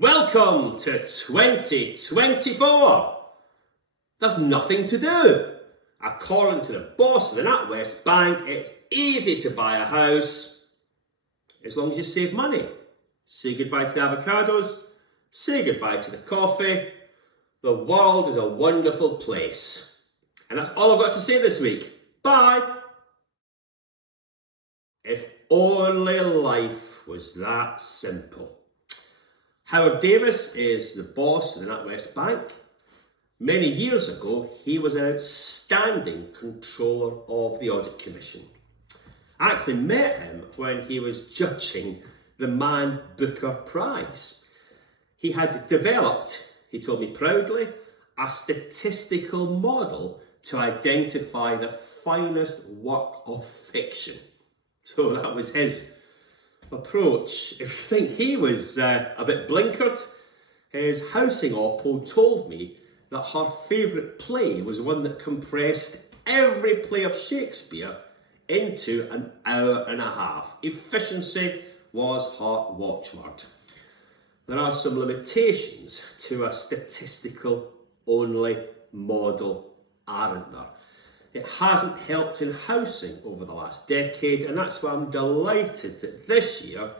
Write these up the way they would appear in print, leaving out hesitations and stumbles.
Welcome to 2024. There's nothing to do. According to the boss of the NatWest Bank, it's easy to buy a house as long as you save money. Say goodbye to the avocados. Say goodbye to the coffee. The world is a wonderful place. And that's all I've got to say this week. Bye. If only life was that simple. Howard Davis is the boss of the NatWest Bank. Many years ago, he was an outstanding controller of the Audit Commission. I actually met him when he was judging the Man Booker Prize. He had developed, he told me proudly, a statistical model to identify the finest work of fiction. So that was his approach. If you think he was a bit blinkered, his housing oppo told me that her favourite play was one that compressed every play of Shakespeare into an hour and a half. Efficiency was her watchword. There are some limitations to a statistical-only model, aren't there? It hasn't helped in housing over the last decade, and that's why I'm delighted that this year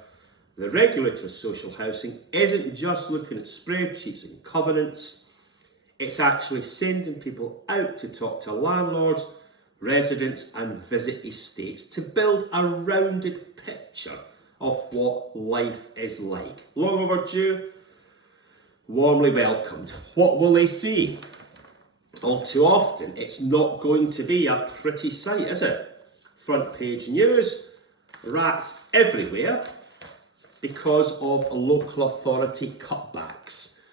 the regulator of social housing isn't just looking at spreadsheets and covenants, it's actually sending people out to talk to landlords, residents and visit estates to build a rounded picture of what life is like. Long overdue, warmly welcomed. What will they see? All too often, it's not going to be a pretty sight, is it? Front page news, rats everywhere because of local authority cutbacks.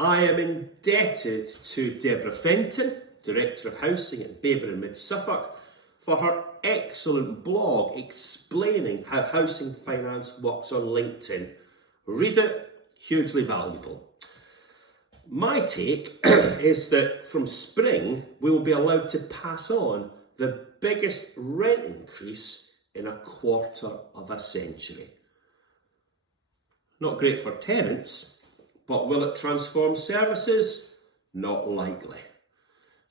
I am indebted to Deborah Fenton, Director of Housing at Baber in Mid Suffolk, for her excellent blog explaining how housing finance works on LinkedIn. Read it, hugely valuable. My take is that from spring, we will be allowed to pass on the biggest rent increase in a quarter of a century. Not great for tenants, but will it transform services? Not likely.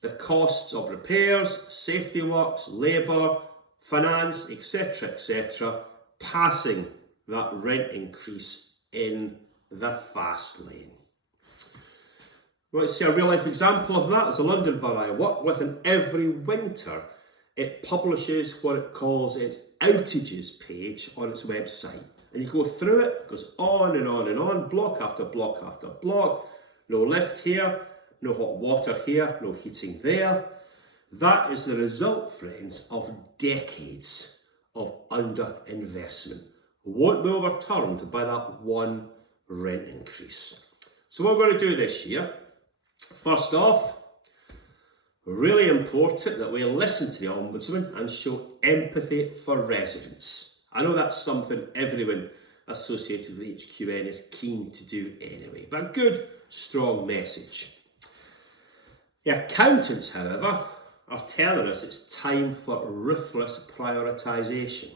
The costs of repairs, safety works, labour, finance, etc., passing that rent increase in the fast lane. You want to see a real life example of that? There's a London borough I work with, and every winter it publishes what it calls its outages page on its website. And you go through it, it goes on and on and on, block after block after block. No lift here, no hot water here, no heating there. That is the result, friends, of decades of underinvestment. Won't be overturned by that one rent increase. So what we're going to do this year, first off, really important that we listen to the Ombudsman and show empathy for residents. I know that's something everyone associated with HQN is keen to do anyway, but a good, strong message. The accountants, however, are telling us it's time for ruthless prioritisation.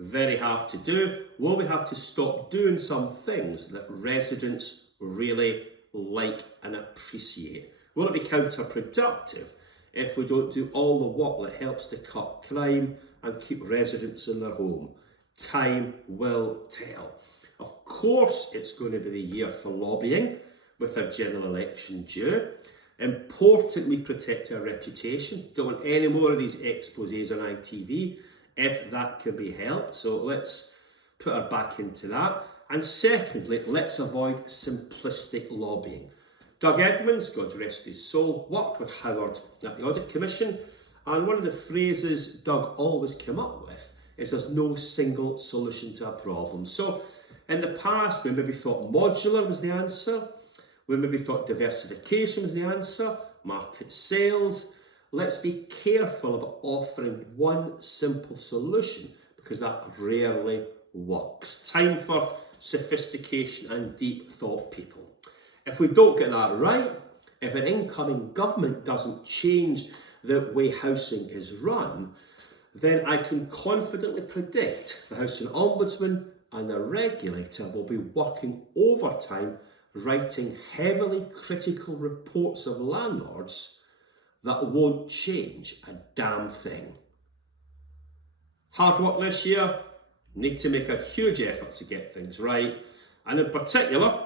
Very hard to do. Will we have to stop doing some things that residents really like and appreciate? Will it be counterproductive if we don't do all the work that helps to cut crime and keep residents in their home? Time will tell. Of course, it's going to be the year for lobbying with a general election due. Important we protect our reputation. Don't want any more of these exposés on ITV if that can be helped. So let's put our back into that. And secondly, let's avoid simplistic lobbying. Doug Edmonds, God rest his soul, worked with Howard at the Audit Commission, and one of the phrases Doug always came up with is there's no single solution to a problem. So in the past, we maybe thought modular was the answer, we maybe thought diversification was the answer, market sales. Let's be careful about offering one simple solution because that rarely works. Time for sophistication and deep thought, people. If we don't get that right, if an incoming government doesn't change the way housing is run, then I can confidently predict the Housing Ombudsman and the regulator will be working overtime writing heavily critical reports of landlords that won't change a damn thing. Hard work this year, need to make a huge effort to get things right, and in particular,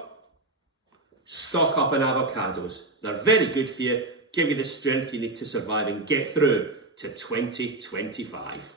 stock up on avocados. They're very good for you, give you the strength you need to survive and get through to 2025.